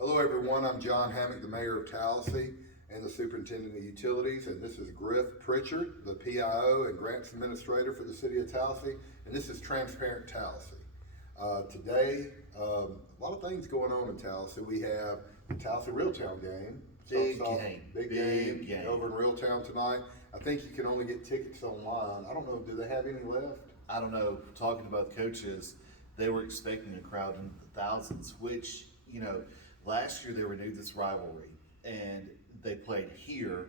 Hello, everyone. I'm John Hammock, the mayor of Tallassee and the superintendent of utilities, and this is Griff Pritchard, the PIO and grants administrator for the city of Tallassee, and this is Transparent Tallassee. Today, a lot of things going on in Tallassee. We have the Tallassee Reeltown game. Big Starts off- game. Big game over in Reeltown tonight. I think you can only get tickets online. I don't know, do they have any left? I don't know, talking to both coaches, they were expecting a crowd in the thousands, which, last year they renewed this rivalry and they played here.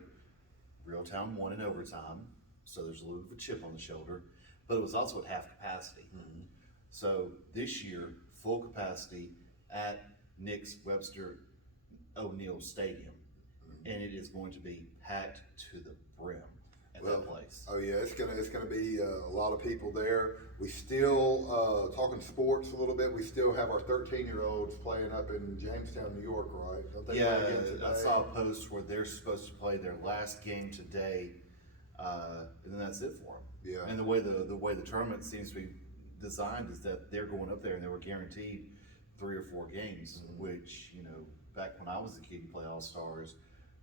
Reeltown won in overtime, so there's a little bit of a chip on the shoulder, but it was also at half capacity. Mm-hmm. So this year, full capacity at Nick's Webster O'Neill Stadium, and it is going to be packed to the brim at that place. Oh yeah, it's gonna be a lot of people there. We still talking sports a little bit. We still have our 13-year-olds playing up in Jamestown, New York, right? Don't they Yeah, play again today? I saw a post where they're supposed to play their last game today, and then that's it for them. Yeah. And the way the tournament seems to be designed is that they're going up there and they were guaranteed 3 or 4 games, which, back when I was a kid, you play All-Stars,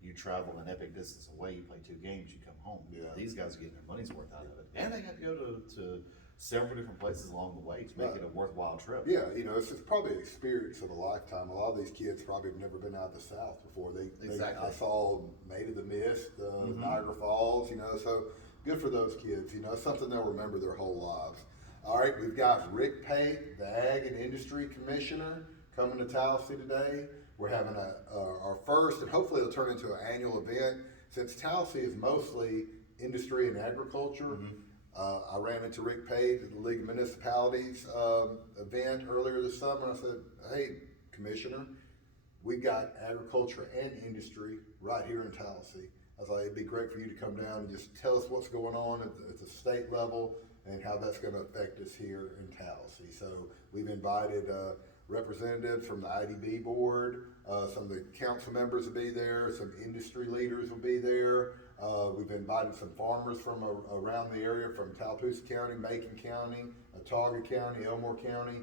you travel an epic distance away, you play 2 games, you come home. Yeah. These guys are getting their money's worth out of it. And they have to go to several different places along the way to make it a worthwhile trip. Yeah, it's probably an experience of a lifetime. A lot of these kids probably have never been out of the South before. Exactly. I saw Maid of the Mist, Niagara Falls, so good for those kids. It's something they'll remember their whole lives. All right, we've got Rick Pate, the Ag and Industry Commissioner, coming to Tallassee today. We're having our first, and hopefully it'll turn into an annual event. Since Tallassee is mostly industry and agriculture, I ran into Rick Pate at the League of Municipalities event earlier this summer. I said, hey, Commissioner, we've got agriculture and industry right here in Tallassee. I was like, it'd be great for you to come down and just tell us what's going on at the state level and how that's going to affect us here in Tallassee. So we've invited representatives from the IDB board, some of the council members will be there, some industry leaders will be there. We've invited some farmers from around the area, from Tallahassee County, Macon County, Autauga County, Elmore County.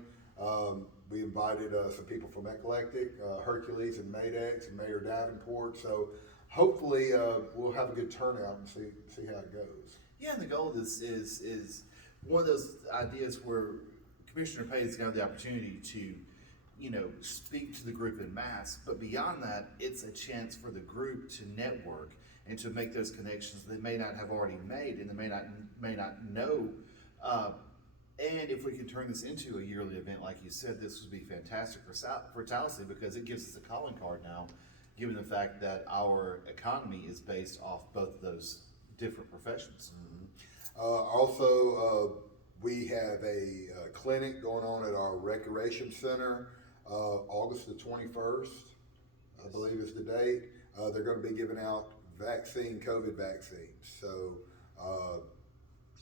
We invited some people from Eclectic, Hercules and Madex, and Mayor Davenport. So hopefully we'll have a good turnout and see how it goes. Yeah, and the goal of this is one of those ideas where Commissioner Pate is going to have the opportunity to, speak to the group en masse, but beyond that, it's a chance for the group to network and to make those connections they may not have already made and they may not know. And if we can turn this into a yearly event, like you said, this would be fantastic for Tallassee because it gives us a calling card now, given the fact that our economy is based off both of those different professions. Also, we have a clinic going on at our recreation center, August the 21st, I believe is the date. They're going to be giving out COVID vaccines. So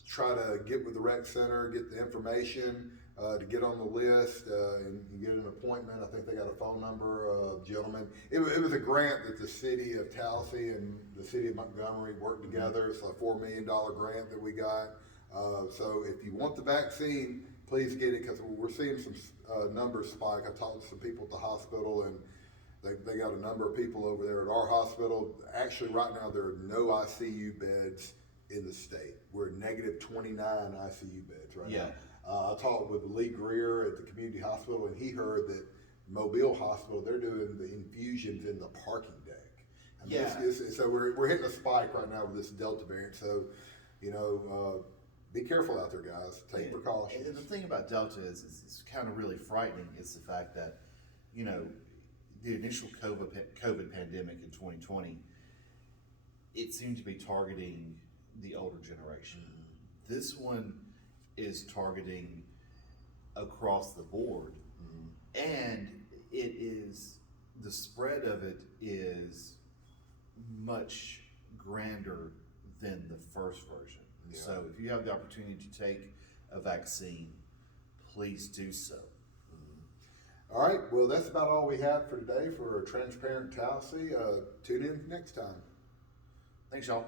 try to get with the rec center, get the information, to get on the list and get an appointment. I think they got a phone number, gentlemen. It was a grant that the city of Tallassee and the city of Montgomery worked together. It's a $4 million grant that we got. So if you want the vaccine, please get it because we're seeing some numbers spike. I talked to some people at the hospital and they got a number of people over there at our hospital. Actually, right now, there are no ICU beds in the state. We're at negative 29 ICU beds right now. I talked with Lee Greer at the community hospital, and he heard that Mobile Hospital, they're doing the infusions in the parking deck. So we're hitting a spike right now with this Delta variant. So, be careful out there, guys. Take precautions. And the thing about Delta is kind of really frightening. It's the fact that, the initial COVID pandemic in 2020, it seemed to be targeting the older generation. This one is targeting across the board, and the spread of it is much grander than the first version. Yeah. So if you have the opportunity to take a vaccine, please do so. All right, well, that's about all we have for today for Transparent Tallassee. Tune in next time. Thanks, y'all.